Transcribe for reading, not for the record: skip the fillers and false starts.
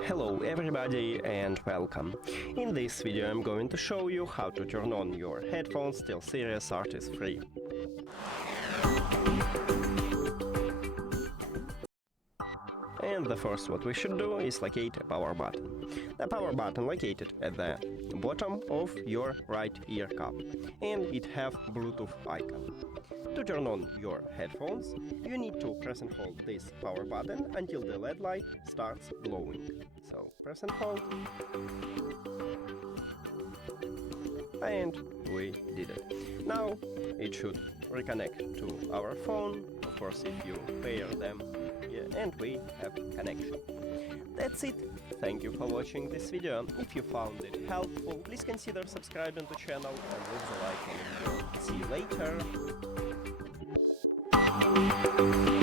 Hello everybody and welcome. In this video I'm going to show you how to turn on your headphones SteelSeries Arctis free. And the first what we should do is locate a power button. The power button located at the bottom of your right ear cup, and it have Bluetooth icon. To turn on your headphones, you need to press and hold this power button until the LED light starts glowing. So press and hold. And we did it. Now it should reconnect to our phone, of course if you pair them, and we have connection. That's it. Thank you for watching this video. If you found it helpful, please consider subscribing to the channel and leave the like on the video. See you later.